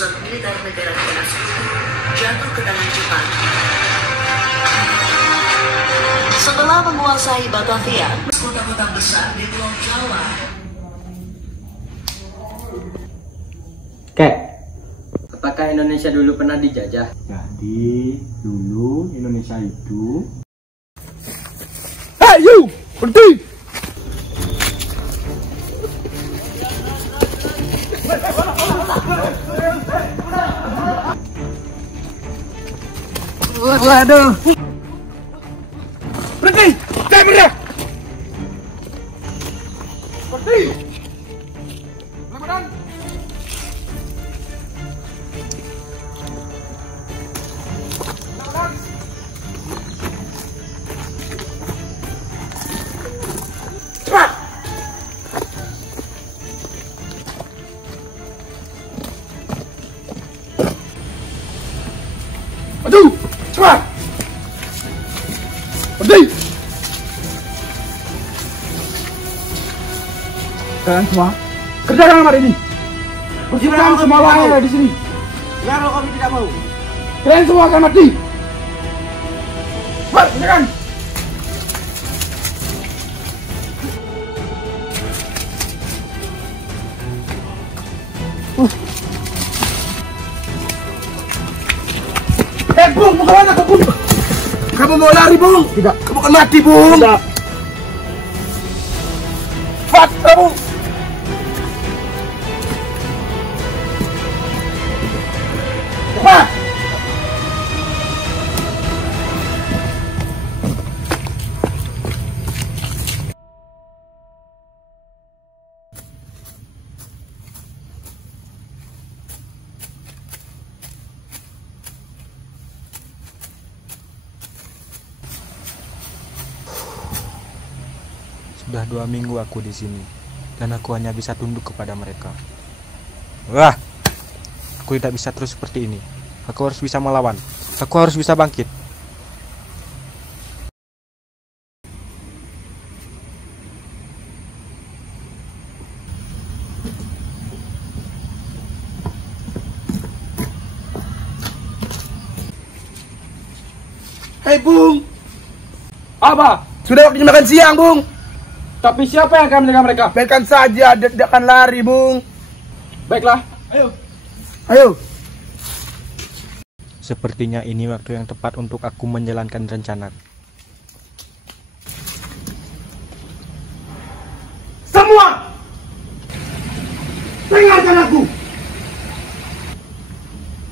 pusat militer negara negara Sekutu jatuh ke tangan Jepang. Setelah menguasai Batavia, kota-kota besar di Pulau Jawa. Kek, apakah Indonesia dulu pernah dijajah? Jadi, dulu Indonesia itu... Hey you! Berhenti! Waduh! Berhenti! Jangan bergerak! Berhenti! Ramadan! Ramadan! Cepat! Maju! Cepat! Berhenti! Kalian semua kerjakan hari ini. Bersihkan semua layar di sini. Kalau kami tidak mau. Kalian semua akan mati. Cepat, kerjakan. Bung, mau kemana kau, Bung? Kamu mau lari, Bung? Tidak. Kamu akan mati, Bung. Tidak. Cepat, kamu. Cepat. Sudah 2 minggu aku di sini, dan aku hanya bisa tunduk kepada mereka. Wah, aku tidak bisa terus seperti ini. Aku harus bisa melawan. Aku harus bisa bangkit. Hei, Bung. Apa? Sudah waktunya makan siang, Bung. Tapi siapa yang akan menjaga mereka? Biarkan saja, dia akan lari, Bung. Baiklah, ayo. Ayo. Sepertinya ini waktu yang tepat untuk aku menjalankan rencana. Semua dengarkan aku.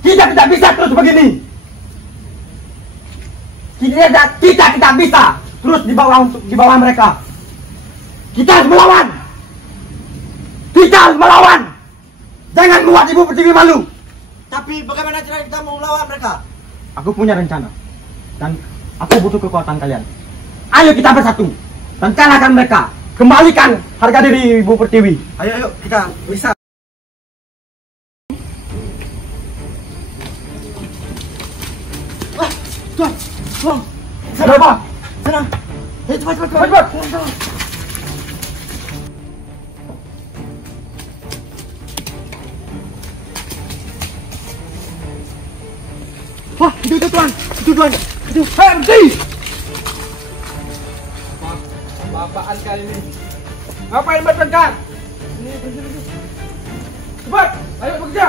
Kita tidak bisa terus begini. Kita tidak bisa terus di bawah mereka. Kita harus melawan. Kita harus melawan. Jangan buat Ibu Pertiwi malu. Tapi bagaimana cara kita mau melawan mereka? Aku punya rencana. Dan aku butuh kekuatan kalian. Ayo kita bersatu dan kalahkan mereka. Kembalikan harga diri Ibu Pertiwi. Ayo kita bisa. Wah, tuan. Sana apa? Sana. Ayo cepat. Wah, itu tuan. Hei, berhenti! Apaan kali ini? Ngapain bertengkar? Cepat, ayo bekerja.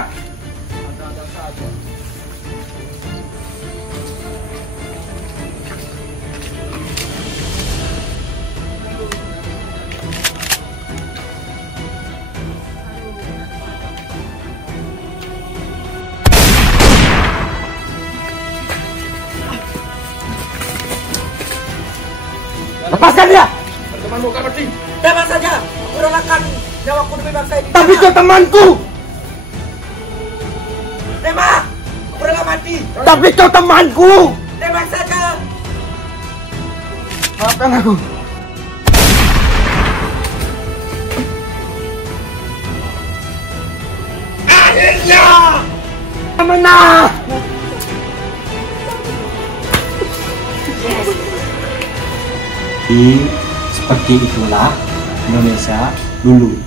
Ada saja. Lepaskan dia! Temanmu akan mati. Tembak saja! Aku relakan nyawaku demi bangsa ini. Tapi kau temanku! Tembak! Aku rela mati! Tapi kau temanku! Tembak saja! Maafkan aku. Akhirnya! Menang! Seperti itulah Indonesia dulu.